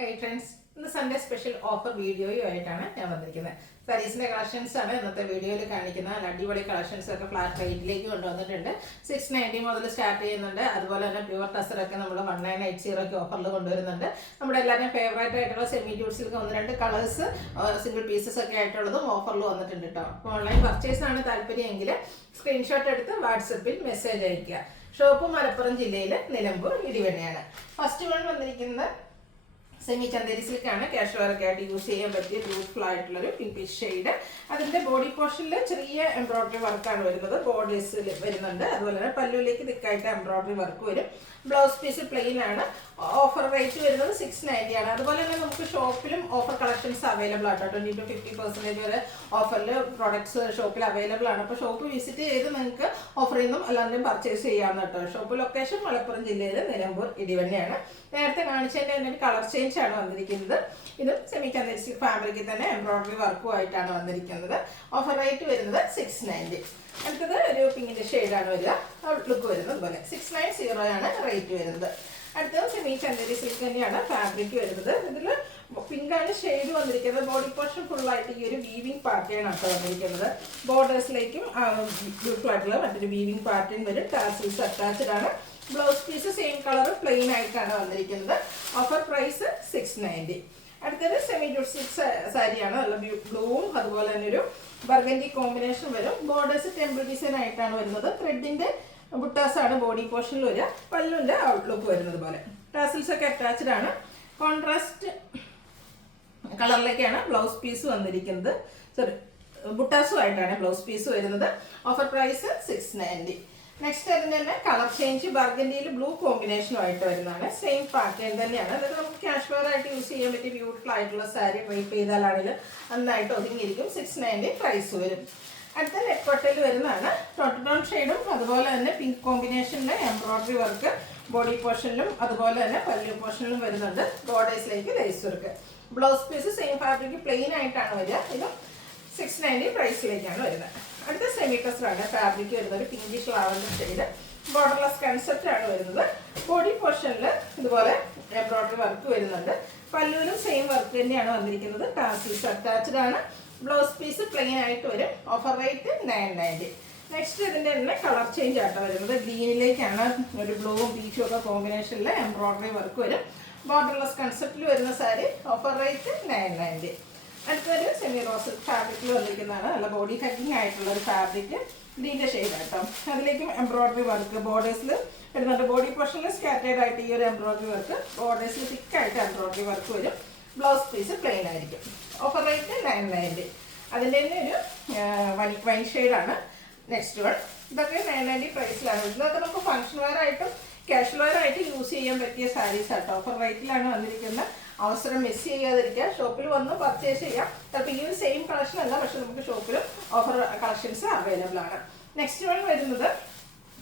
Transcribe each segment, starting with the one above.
Hey friends, ഇന്ന് Sunday special offer വീഡിയോയുമായിട്ടാണ് ഞാൻ വന്നിരിക്കുന്നത്. സാരീസിന്റെ കളക്ഷൻസ് ആണ് ഇന്നത്തെ വീഡിയോയിൽ കാണിക്കുന്നത്. അടിപൊളി കളക്ഷൻസ് ഒക്കെ ഫ്ലാറ്റ് റേറ്റിലേക്ക് കൊണ്ടുവന്നിട്ടുണ്ട്. 690 മുതൽ സ്റ്റാർട്ട് ചെയ്യുന്നുണ്ട്. അതുപോലെ തന്നെ പ്യുവർ ടസറൊക്കെ നമ്മൾ 1980 ഒക്കെ ഓഫറിൽ കൊണ്ടുവരുന്നുണ്ട്. നമ്മുടെ എല്ലാവരുടെയും ഫേവറേറ്റ് ആയിട്ടുള്ള semi ഡ്യൂട്ട് silk 1-2 colours single pieces ഒക്കെ ആയിട്ടുള്ളതും ഓഫറിൽ വന്നിട്ടുണ്ട് കേട്ടോ. അപ്പോൾ ഓൺലൈൻ പർച്ചേസ് ആണ് താല്പര്യമെങ്കിൽ സ്ക്രീൻഷോട്ട് എടുത്ത് വാട്സപ്പിൽ മെസ്സേജ് അയയ്ക്കുക. ഷോപ്പ് മലപ്പുറം ജില്ലയിൽ നിലമ്പൂർ ഇടിവണ്ണയാണ്. ഫസ്റ്റ് വൺ വന്നിരിക്കുന്നത് സെമി ചന്ദേരി സിൽക്കാണ്. ക്യാഷ് വർക്ക് ആയിട്ട് യൂസ് ചെയ്യാൻ പറ്റിയ ബ്യൂട്ടിഫുൾ ആയിട്ടുള്ളൊരു പിങ്കിഷ് ഷെയ്ഡ്. അതിൻ്റെ ബോഡി പോർഷനിൽ ചെറിയ എംബ്രോയിഡറി വർക്കാണ് വരുന്നത്. ബോർഡേഴ്സിൽ വരുന്നുണ്ട്. അതുപോലെ തന്നെ പല്ലുവിലേക്ക് തിക്കായിട്ട് എംബ്രോയിഡറി വർക്ക് വരും. ബ്ലൗസ് പീസ് പ്ലെയിൻ ആണ്. ഓഫർ റേറ്റ് വരുന്നത് 690 ആണ്. അതുപോലെ തന്നെ നമുക്ക് ഷോപ്പിലും ഓഫർ കളക്ഷൻസ് അവൈലബിൾ ആണ്. 20 to 50% വരെ ഓഫറിൽ പ്രോഡക്ട്സ് ഷോപ്പിൽ അവൈലബിൾ ആണ്. അപ്പോൾ ഷോപ്പ് വിസിറ്റ് ചെയ്ത് നിങ്ങൾക്ക് ഓഫറിൽ നിന്നും എല്ലാവരും പർച്ചേസ് ചെയ്യാവുന്ന കേട്ടോ. ഷോപ്പ് ലൊക്കേഷൻ മലപ്പുറം ജില്ലയിൽ നിലമ്പൂർ ഇടിവണ്ണയാണ്. നേരത്തെ കാണിച്ചതിൻ്റെ തന്നെ ഒരു കളർ ചേഞ്ച് ആണ് വന്നിരിക്കുന്നത്. ഇതും സെമി ചന്ദേരി ഫാബ്രിക്കിൽ തന്നെ എംബ്രോയിഡറി വർക്കുമായിട്ടാണ് വന്നിരിക്കുന്നത്. ഓഫർ റേറ്റ് വരുന്നത് 690. അടുത്തത് ഒരു പിങ്കിൻ്റെ ഷെയ്ഡാണ് വരിക. ലുക്ക് വരുന്നത് പോലെ 690 ആണ് റേറ്റ് വരുന്നത്. അടുത്തത് സെമി ചന്ദേരി സിൽക്ക് തന്നെയാണ് ഫാബ്രിക് വരുന്നത്. ഇതിൽ പിങ്കാണ് ഷെയ്ഡ് വന്നിരിക്കുന്നത്. ബോഡി പോർഷൻ ഫുള്ളായിട്ട് ഈ ഒരു വീവിംഗ് പാറ്റേൺ ആണ് വന്നിരിക്കുന്നത്. ബോർഡേഴ്സിലേക്കും ബ്യൂട്ടിഫുൾ ആയിട്ടുള്ള മറ്റൊരു വീവിംഗ് പാറ്റേൺ വരും. ടാസിൽസ് അറ്റാച്ച്ഡ് ആണ്. Blouse piece same colour plain ആയിട്ടാണ് വന്നിരിക്കുന്നത്. Offer price 690. അടുത്തത് സെമി ഡ്യൂട്ട് സിൽക്ക് സാരിയാണ്. നല്ല ബ്ലൂവും അതുപോലെ തന്നെ ഒരു ബർഗൻഡി കോമ്പിനേഷൻ വരും. ബോർഡേഴ്സ് ടെമ്പിൾ ഡിസൈൻ ആയിട്ടാണ് വരുന്നത്. ത്രെഡിന്റെ ബുട്ടാസ് ആണ് ബോഡി പോർഷനിൽ വരിക. പല്ലുവിന്റെ ഔട്ട്ലുക്ക് വരുന്നത് പോലെ ടാസിൽസ് ഒക്കെ അറ്റാച്ച്ഡ് ആണ്. കോൺട്രാസ്റ്റ് കളറിലേക്കാണ് ബ്ലൗസ് പീസ് വന്നിരിക്കുന്നത്. സോറി, ബുട്ടാസും ആയിട്ടാണ് ബ്ലൗസ് പീസ് വരുന്നത്. Offer price 690. നെക്സ്റ്റ് അതിന് തന്നെ കളർ ചേഞ്ച് ബർഗൻഡിയിൽ ബ്ലൂ കോമ്പിനേഷനുമായിട്ട് വരുന്നതാണ്. സെയിം പാറ്റേൺ തന്നെയാണ്. അതായത് നമുക്ക് ക്യാഷ് വെയർ ആയിട്ട് യൂസ് ചെയ്യാൻ പറ്റിയ ബ്യൂട്ടിഫുൾ ആയിട്ടുള്ള സാരി ഡ്രൈപ്പ് ചെയ്താലാണെങ്കിൽ നന്നായിട്ട് ഒതുങ്ങിയിരിക്കും. 690 പ്രൈസ് വരും. അടുത്ത നെക്കോട്ടയിൽ വരുന്നതാണ്. ടോട്ടോൺ ഷെയ്ഡും അതുപോലെ തന്നെ പിങ്ക് കോമ്പിനേഷനിലെ എംബ്രോയിഡറി വർക്ക് ബോഡി പോർഷനിലും അതുപോലെ തന്നെ പല്ലു പോർഷനിലും വരുന്നുണ്ട്. ബോർഡേഴ്സിലേക്ക് lace work. Blouse piece same fabric plain ആയിട്ടാണ് വരിക. ഇതും 690 പ്രൈസിലേക്കാണ് വരുന്നത്. അടുത്ത സെമി ടസറാണ് ഫാബ്രിക് വരുന്നത്. ഒരു pinkish lavender shade. Borderless concept ആണ് വരുന്നത്. ബോഡി പോർഷനിൽ ഇതുപോലെ എംബ്രോയിഡറി വർക്ക് വരുന്നുണ്ട്. പല്ലുവിലും സെയിം വർക്ക് തന്നെയാണ് വന്നിരിക്കുന്നത്. ടാസിൽസ് അറ്റാച്ച്ഡ് ആണ്. ബ്ലൗസ് പീസ് പ്ലെയിൻ ആയിട്ട് വരും. Offer rate 990. നെക്സ്റ്റ് ഇതിൻ്റെ തന്നെ കളർ ചേഞ്ച് ആട്ടോ വരുന്നത്. ഗ്രീനിലേക്കാണ് ഒരു ബ്ലൂവും പീച്ചും ഒക്കെ കോമ്പിനേഷനിൽ എംബ്രോയിഡറി വർക്ക് വരും. ബോർഡർലെസ് കൺസെപ്റ്റിൽ വരുന്ന സാരി. Offer rate 990. അടുത്തൊരു സെമി റോസ് ഫാബ്രിക്കിൽ വന്നിരിക്കുന്നതാണ്. നല്ല ബോഡി ഹഗ്ഗിങ് ആയിട്ടുള്ള ഒരു ഫാബ്രിക്. ഗ്രീൻ്റെ ഷെയ്ഡ് ആട്ടോ. അതിലേക്കും എംബ്രോയിഡറി വർക്ക് ബോർഡേഴ്സിൽ വരുന്നുണ്ട്. ബോഡി പോർഷനിൽ സ്കാറ്റേഡ് ആയിട്ട് ഈ ഒരു എംബ്രോയിഡറി വർക്ക്. ബോർഡേഴ്സിൽ തിക്കായിട്ട് എംബ്രോയിഡറി വർക്ക് വരും. ബ്ലൗസ് പീസ് പ്ലെയിൻ ആയിരിക്കും. Offer rate 990. അതിൻ്റെ തന്നെ ഒരു വൈൻ ഷെയ്ഡാണ് നെക്സ്റ്റ് വൺ. ഇതൊക്കെ 990 പ്രൈസിലാണ്. ഇതൊക്കെ നമുക്ക് ഫംഗ്ഷൻ വെയർ ആയിട്ടും ക്യാഷ് വെയർ ആയിട്ട് യൂസ് ചെയ്യാൻ പറ്റിയ സാരീസ് ആട്ടോ. ഓഫർ റേറ്റിലാണ് വന്നിരിക്കുന്നത്. അവസരം മിസ് ചെയ്യാതിരിക്കുക. ഷോപ്പിൽ വന്ന് പർച്ചേസ് ചെയ്യാം. ചിലപ്പോൾ ഈ ഒരു സെയിം കളക്ഷൻ അല്ല, പക്ഷെ നമുക്ക് ഷോപ്പിലും ഓഫർ കളക്ഷൻസ് അവൈലബിൾ ആണ്. നെക്സ്റ്റ് വൺ വരുന്നത്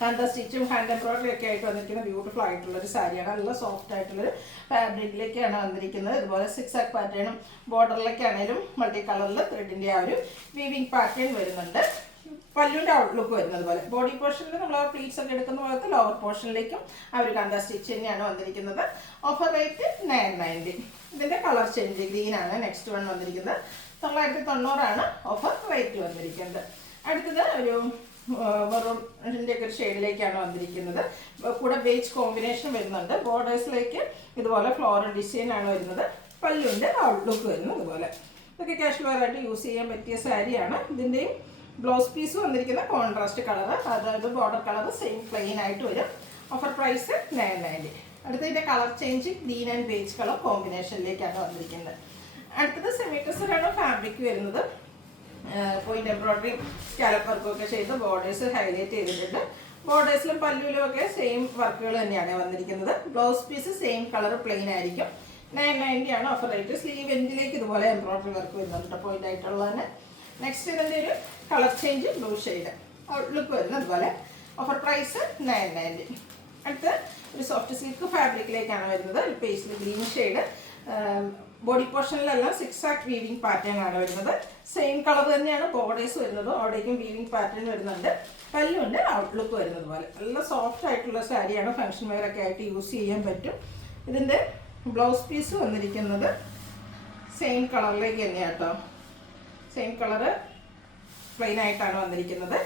കണ്ട സ്റ്റിച്ചും ഹാൻഡ് എംബ്രോയിഡറി ഒക്കെ ആയിട്ട് വന്നിരിക്കുന്ന ബ്യൂട്ടിഫുൾ ആയിട്ടുള്ളൊരു സാരിയാണ്. നല്ല സോഫ്റ്റ് ആയിട്ടുള്ളൊരു ഫാബ്രിക്കിലേക്കാണ് വന്നിരിക്കുന്നത്. ഇതുപോലെ സിക്സാക് പാറ്റേണും ബോർഡറിലേക്കാണേലും മൾട്ടി കളറിൽ ത്രെഡിൻ്റെ ആ ഒരു വീവിംഗ് പാറ്റേൺ വരുന്നുണ്ട്. പല്ലുവിൻ്റെ ഔട്ട്ലുക്ക് വരുന്നത് പോലെ ബോഡി പോർഷനിൽ നമ്മൾ പ്ലീറ്റ്സ് ഒക്കെ എടുക്കുന്ന പോലത്തെ ലോവർ പോർഷനിലേക്കും ആ ഒരു കണ്ട സ്റ്റിച്ച് തന്നെയാണ് വന്നിരിക്കുന്നത്. Offer rate 990. ഇതിൻ്റെ കളർ ചേഞ്ച് ഗ്രീൻ ആണ് നെക്സ്റ്റ് വൺ വന്നിരിക്കുന്നത്. 990 ആണ് ഓഫർ റേറ്റ് വന്നിരിക്കുന്നത്. അടുത്തത് ഒരു മെറൂണിൻ്റെ ഒക്കെ ഒരു ഷെയ്ഡിലേക്കാണ് വന്നിരിക്കുന്നത്. കൂടെ ബേജ് കോമ്പിനേഷൻ വരുന്നുണ്ട്. ബോർഡേഴ്സിലേക്ക് ഇതുപോലെ ഫ്ലോറൽ ഡിസൈൻ ആണ് വരുന്നത്. പല്ലുവിൻ്റെ ഔട്ട്ലുക്ക് വരുന്നത് ഇതുപോലെ. ഇതൊക്കെ ക്യാഷ് വെയർ ആയിട്ട് യൂസ് ചെയ്യാൻ പറ്റിയ സാരിയാണ്. ഇതിൻ്റെയും ബ്ലൗസ് പീസ് വന്നിരിക്കുന്ന കോൺട്രാസ്റ്റ് കളർ, അതായത് ബോർഡർ കളർ സെയിം പ്ലെയിൻ ആയിട്ട് വരും. Offer price 990. അടുത്തതിൻ്റെ colour change green and beige colour കോമ്പിനേഷനിലേക്കാണ് വന്നിരിക്കുന്നത്. അടുത്തത് സെമി ടസറാണ് ഫാബ്രിക് വരുന്നത്. പോയിന്റ് എംബ്രോയിഡറി സ്കാലപ്പ് വർക്കും ഒക്കെ ചെയ്ത് ബോർഡേഴ്സ് ഹൈലൈറ്റ് ചെയ്തിട്ടുണ്ട്. ബോർഡേഴ്സിലും പല്ലുവിലും ഒക്കെ സെയിം വർക്കുകൾ തന്നെയാണ് വന്നിരിക്കുന്നത്. Blouse piece same colour plain ആയിരിക്കും. 990 ആണ് ഓഫർ റേറ്റ്. സ്ലീവ് എൻഡിലേക്ക് ഇതുപോലെ എംബ്രോയിഡറി വർക്ക് വരുന്നുണ്ട് പോയിന്റ് ആയിട്ടുള്ളതാണ്. നെക്സ്റ്റ് ഇതിൻ്റെ ഒരു colour change blue shade outlook വരുന്നത് അതുപോലെ. Offer price 990. അടുത്ത് ഒരു സോഫ്റ്റ് സിൽക്ക് ഫാബ്രിക്കിലേക്കാണ് വരുന്നത്. ഒരു പേസ്റ്റിൽ ഗ്രീൻ ഷെയ്ഡ്. ബോഡി പോർഷനിലെല്ലാം സിക്സാക് വീവിംഗ് പാറ്റേൺ ആണ് വരുന്നത്. സെയിം കളർ തന്നെയാണ് ബോർഡേഴ്സ് വരുന്നത്. അവിടേക്കും വീവിംഗ് പാറ്റേൺ വരുന്നുണ്ട്. പല്ലുണ്ട് ഔട്ട്ലുക്ക് വരുന്നത് പോലെ. നല്ല സോഫ്റ്റ് ആയിട്ടുള്ള സാരിയാണ്. ഫംഗ്ഷൻ വെയർ ഒക്കെ ആയിട്ട് യൂസ് ചെയ്യാൻ പറ്റും. ഇതിൻ്റെ ബ്ലൗസ് പീസ് വന്നിരിക്കുന്നത് സെയിം കളറിലേക്ക് തന്നെയാണ് കേട്ടോ. സെയിം കളറ് പ്ലെയിൻ ആയിട്ടാണ് വന്നിരിക്കുന്നത്.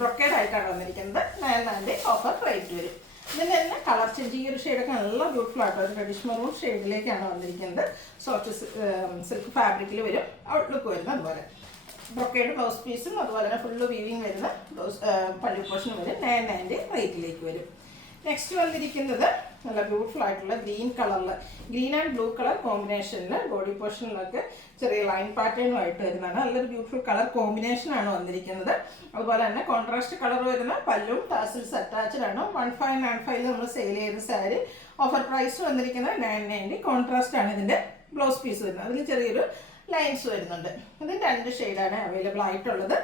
ബ്രൊക്കേഡ് ആയിട്ടാണ് വന്നിരിക്കുന്നത്. 990 ഓഫർ റേറ്റ് വരും. ഇതിൻ്റെ തന്നെ കളർ ചേഞ്ച്, ഈ ഒരു ഷെയ്ഡൊക്കെ നല്ല ബ്യൂട്ടിഫുൾ ആട്ടോ. ഒരു റെഡിഷ് മെറൂൺ ഷെയ്ഡിലേക്കാണ് വന്നിരിക്കുന്നത്. സോഫ്റ്റ് സിൽക്ക് ഫാബ്രിക്കിൽ വരും. ഔട്ട്ലുക്ക് വരുന്നത് അതുപോലെ ബ്രൊക്കേഡ് ബ്ലൗസ് പീസും അതുപോലെ തന്നെ ഫുള്ള് വീവിങ് വരുന്ന ബ്ലൗസ് പല്ലു പോർഷനും വരും. 990 റേറ്റിലേക്ക് വരും. നെക്സ്റ്റ് വന്നിരിക്കുന്നത് നല്ല ബ്യൂട്ടിഫുൾ ആയിട്ടുള്ള ഗ്രീൻ കളറിൽ, ഗ്രീൻ ആൻഡ് ബ്ലൂ കളർ കോമ്പിനേഷനിൽ ബോഡി പോർഷനിലൊക്കെ ചെറിയ ലൈൻ പാറ്റേണുമായിട്ട് വരുന്നതാണ്. നല്ലൊരു ബ്യൂട്ടിഫുൾ കളർ കോമ്പിനേഷനാണ് വന്നിരിക്കുന്നത്. അതുപോലെ തന്നെ കോൺട്രാസ്റ്റ് കളർ വരുന്ന പല്ലും ടാസിൽസ് അറ്റാച്ച്ഡ് ആണ്. 1595 നമ്മൾ സെയിൽ ചെയ്ത സാരി. ഓഫർ പ്രൈസ് വന്നിരിക്കുന്നത് 990. കോൺട്രാസ്റ്റ് ആണ് ഇതിൻ്റെ ബ്ലൗസ് പീസ് വരുന്നത്. അതിൽ ചെറിയൊരു ലൈൻസ് വരുന്നുണ്ട്. ഇതിന് 2 ഷെയ്ഡാണ് അവൈലബിൾ ആയിട്ടുള്ളത്.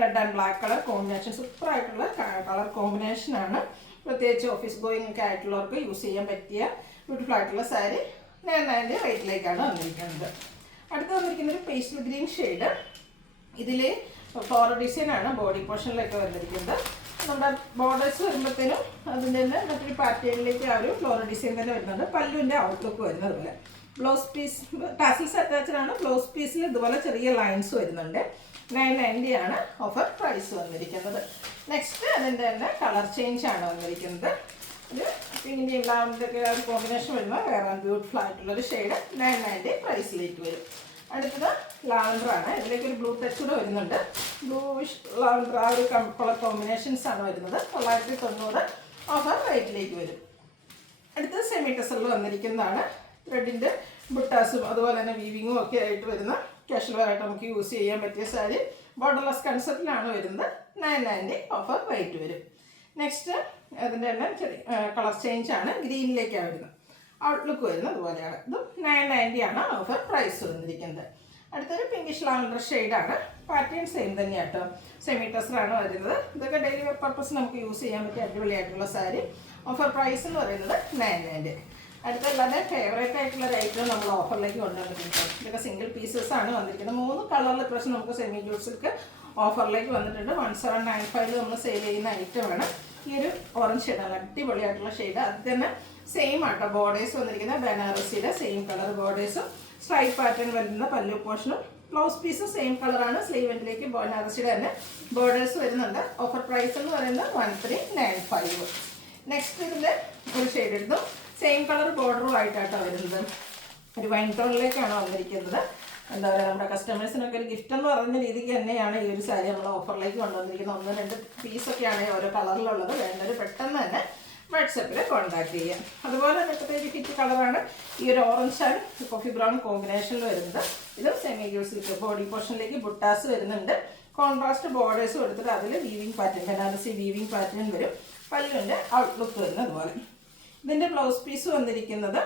Red and black colour combination, super ആയിട്ടുള്ള കളർ കോമ്പിനേഷനാണ്. പ്രത്യേകിച്ച് ഓഫീസ് ഗോയിങ് ഒക്കെ ആയിട്ടുള്ളവർക്ക് യൂസ് ചെയ്യാൻ പറ്റിയ ബ്യൂട്ടിഫുൾ ആയിട്ടുള്ള സാരി 990 റേറ്റിലേക്കാണ് വന്നിരിക്കുന്നത്. അടുത്ത് വന്നിരിക്കുന്നത് ഒരു പേസ്റ്റൽ ഗ്രീൻ ഷെയ്ഡ്. ഇതിൽ ഫ്ലോറൽ ഡിസൈനാണ് ബോഡി പോർഷനിലൊക്കെ വന്നിരിക്കുന്നത്. നമ്മുടെ ബോർഡേഴ്സ് വരുമ്പോഴത്തേനും അതിൻ്റെ തന്നെ മറ്റൊരു പാറ്റേണിലേക്ക് ആ ഒരു ഫ്ലോറൽ ഡിസൈൻ തന്നെ വരുന്നുണ്ട്. പല്ലുവിൻ്റെ ഔട്ട്ലുക്ക് വരുന്നത് പോലെ ബ്ലൗസ് പീസ് ടാസിൽസ് അറ്റാച്ച്ഡ് ആണ്. ബ്ലൗസ് പീസിൽ ഇതുപോലെ ചെറിയ ലൈൻസ് വരുന്നുണ്ട്. 990 ആണ് ഓഫർ പ്രൈസ് വന്നിരിക്കുന്നത്. നെക്സ്റ്റ് അതിൻ്റെ തന്നെ കളർ ചേഞ്ച് ആണ് വന്നിരിക്കുന്നത്. ഒരു പിങ്കിൻ്റെയും ലാവൻഡറിൻ്റെ ഒരു കോമ്പിനേഷൻ വരുന്ന വേറെ ബ്യൂട്ടിഫുൾ ആയിട്ടുള്ളൊരു ഷെയ്ഡ് 990 പ്രൈസിലേക്ക് വരും. അടുത്തത് ലാവൻഡർ ആണ്. ഇതിലേക്ക് ഒരു ബ്ലൂ ടച്ച് കൂടെ വരുന്നുണ്ട്. ബ്ലൂയിഷ് ലാവൻഡർ ആ ഒരു കളർ കോമ്പിനേഷൻസ് ആണ് വരുന്നത്. 990 ഓഫർ റേറ്റിലേക്ക് വരും. അടുത്തത് സെമി ടെസറിൽ വന്നിരിക്കുന്നതാണ്. ത്രെഡിൻ്റെ ബുട്ടാസും അതുപോലെ തന്നെ വീവിങ്ങും ഒക്കെ ആയിട്ട് വരുന്ന കാഷ്വലായിട്ട് നമുക്ക് യൂസ് ചെയ്യാൻ പറ്റിയ സാരി. ബോർഡർലെസ് കൺസെപ്റ്റിലാണ് വരുന്നത്. 990 ഓഫർ റേറ്റ് വരും. നെക്സ്റ്റ് അതിൻ്റെ തന്നെ ചെറിയ കളർ ചേഞ്ച് ആണ്. ഗ്രീനിലേക്കാണ് വരുന്നത്. ഔട്ട്ലുക്ക് വരുന്നത് അതുപോലെയാണ്. ഇതും 990 ആണ് ഓഫർ പ്രൈസ് വന്നിരിക്കുന്നത്. അടുത്തൊരു പിങ്കിഷ് ലാവൻഡർ ഷെയ്ഡാണ്. പാറ്റേൺ സെയിം തന്നെയാണ് കേട്ടോ. സെമി ടെസറാണ് വരുന്നത്. ഇതൊക്കെ ഡെയിലി വെയർ പർപ്പസ് നമുക്ക് യൂസ് ചെയ്യാൻ പറ്റിയ അടിപൊളിയായിട്ടുള്ള സാരി. ഓഫർ പ്രൈസ് എന്ന് പറയുന്നത് 990. അടുത്തല്ലാതെ ഫേവറേറ്റ് ആയിട്ടുള്ള ഒരു ഐറ്റം നമ്മൾ ഓഫറിലേക്ക് കൊണ്ടുവന്നിട്ടുണ്ട്. ഇതൊക്കെ സിംഗിൾ പീസസ് ആണ് വന്നിരിക്കുന്നത്. 3 കളറിൽ പ്രശ്നം നമുക്ക് സെമി ജ്യൂട്ട് സിൽക്ക് ഓഫറിലേക്ക് വന്നിട്ടുണ്ട്. 1795 നമ്മൾ സെയിൽ ചെയ്യുന്ന ഐറ്റമാണ്. ഈ ഒരു ഓറഞ്ച് ഷെയ്ഡാണ്, അടിപൊളിയായിട്ടുള്ള ഷെയ്ഡ്. അത് തന്നെ സെയിം ആട്ടോ. ബോർഡേഴ്സ് വന്നിരിക്കുന്നത് ബനാറസിയുടെ സെയിം കളർ ബോർഡേഴ്സും സ്ട്രൈപ്പ് പാറ്റേൺ വരുന്ന പല്ലു പോർഷനും. ബ്ലൗസ് പീസും സെയിം കളറാണ്. സ്ലീവെൻറ്റിലേക്ക് ബനാറസിയുടെ തന്നെ ബോർഡേഴ്സ് വരുന്നുണ്ട്. ഓഫർ പ്രൈസ് എന്ന് പറയുന്നത് 1395. നെക്സ്റ്റ് ഇതിൻ്റെ ഒരു ഷെയ്ഡ് എടുത്തു. സെയിം കളർ ബോർഡറും ആയിട്ടാട്ടോ വരുന്നത്. ഒരു വൈൻ ടോണിലേക്കാണ് വന്നിരിക്കുന്നത്. എന്താ പറയുക, നമ്മുടെ കസ്റ്റമേഴ്സിനൊക്കെ ഒരു ഗിഫ്റ്റ് എന്ന് പറഞ്ഞ രീതിക്ക് തന്നെയാണ് ഈ ഒരു സാരി നമ്മൾ ഓഫറിലേക്ക് കൊണ്ടുവന്നിരിക്കുന്നത്. 1-2 പീസൊക്കെയാണ് ഓരോ കളറിലുള്ളത്. വേണ്ടവർ പെട്ടെന്ന് തന്നെ വാട്സപ്പിൽ കോൺടാക്ട് ചെയ്യാം. അതുപോലെ തന്നെ ഇപ്പോഴത്തെ ഹിറ്റ് കളറാണ് ഈ ഒരു ഓറഞ്ച് ആൻഡ് കോഫി ബ്രൗൺ കോമ്പിനേഷനിൽ വരുന്നത്. ഇതും സെമി ജ്യൂസിലേക്ക് ബോഡി പോർഷനിലേക്ക് ബുട്ടാസ് വരുന്നുണ്ട്. കോൺട്രാസ്റ്റ് ബോർഡേഴ്സ് കൊടുത്തിട്ട് അതിൽ weaving pattern, Banarasi weaving pattern വരും. പല്ലുവിൻ്റെ ഔട്ട്ലുക്ക് വരുന്നത് അതുപോലെ. ഇതിൻ്റെ ബ്ലൗസ് പീസ് വന്നിരിക്കുന്നത്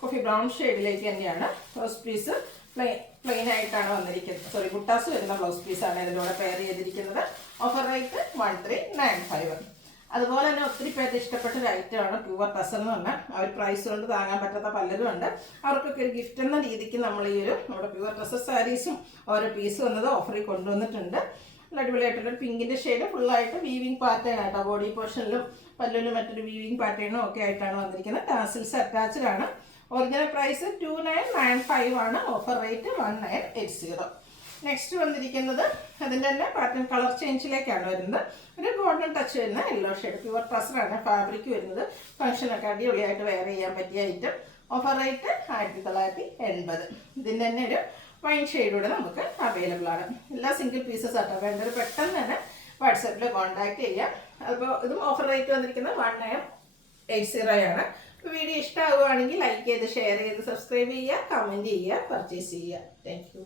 കോഫി ബ്രൗൺ ഷെയ്ഡിലേക്ക് തന്നെയാണ്. ബ്ലൗസ് പീസ് പ്ലെയിൻ ആയിട്ടാണ് വന്നിരിക്കുന്നത്. ബുട്ടാസ് വരുന്ന ബ്ലൗസ് പീസാണ് ഇതിലൂടെ പെയർ ചെയ്തിരിക്കുന്നത്. Offer rate 1395. അതുപോലെ തന്നെ ഒത്തിരി പേര് ഇഷ്ടപ്പെട്ട ഒരു ഐറ്റമാണ് പ്യുവർ ടസർ എന്ന് പറഞ്ഞാൽ. ആ ഒരു പ്രൈസ് കൊണ്ട് താങ്ങാൻ പറ്റാത്ത പലരും ഉണ്ട്. അവർക്കൊക്കെ ഒരു ഗിഫ്റ്റ് എന്ന രീതിക്ക് നമ്മൾ ഈ ഒരു നമ്മുടെ പ്യുവർ ടസർ സാരീസും ഓരോ പീസ് വന്നത് ഓഫറിൽ കൊണ്ടുവന്നിട്ടുണ്ട്. അടിപൊളിയായിട്ടുള്ള പിങ്കിൻ്റെ ഷെയ്ഡ് ഫുള്ളായിട്ട് വീവിങ് പാറ്റേൺ ആയിട്ടോ. ബോഡി പോർഷനിലും പല്ലിലും മറ്റൊരു വീവിങ് പാറ്റേണും ഒക്കെ ആയിട്ടാണ് വന്നിരിക്കുന്നത്. ടാസിൽസ് അറ്റാച്ച്ഡ് ആണ്. ഒറിജിനൽ പ്രൈസ് 2995 ആണ്. Offer rate 1980. നെക്സ്റ്റ് വന്നിരിക്കുന്നത് അതിൻ്റെ തന്നെ പാറ്റേൺ കളർ ചേഞ്ചിലേക്കാണ് വരുന്നത്. ഒരു ഗോൾഡൻ ടച്ച് വരുന്ന യെല്ലോ ഷെയ്ഡ് പ്യുവർ ടസറാണ് ഫാബ്രിക് വരുന്നത്. ഫംഗ്ഷനൊക്കെ അടിപൊളിയായിട്ട് വെയർ ചെയ്യാൻ പറ്റിയ ഐറ്റം. Offer rate 1980. ഇതിൻ്റെ തന്നെ ഒരു വൈൻ ഷെയ്ഡൂടെ നമുക്ക് അവൈലബിൾ ആണ്. എല്ലാ സിംഗിൾ പീസസ് ആട്ടോ. വേണ്ടത് പെട്ടെന്ന് തന്നെ വാട്സാപ്പിൽ കോൺടാക്ട് ചെയ്യാം. അപ്പോൾ ഇതും ഓഫർ റേറ്റ് വന്നിരിക്കുന്നത് 1980 ആണ്. വീഡിയോ ഇഷ്ടമാവുകയാണെങ്കിൽ ലൈക്ക് ചെയ്ത് ഷെയർ ചെയ്ത് സബ്സ്ക്രൈബ് ചെയ്യുക, കമൻറ്റ് ചെയ്യുക, പർച്ചേസ് ചെയ്യുക. Thank you.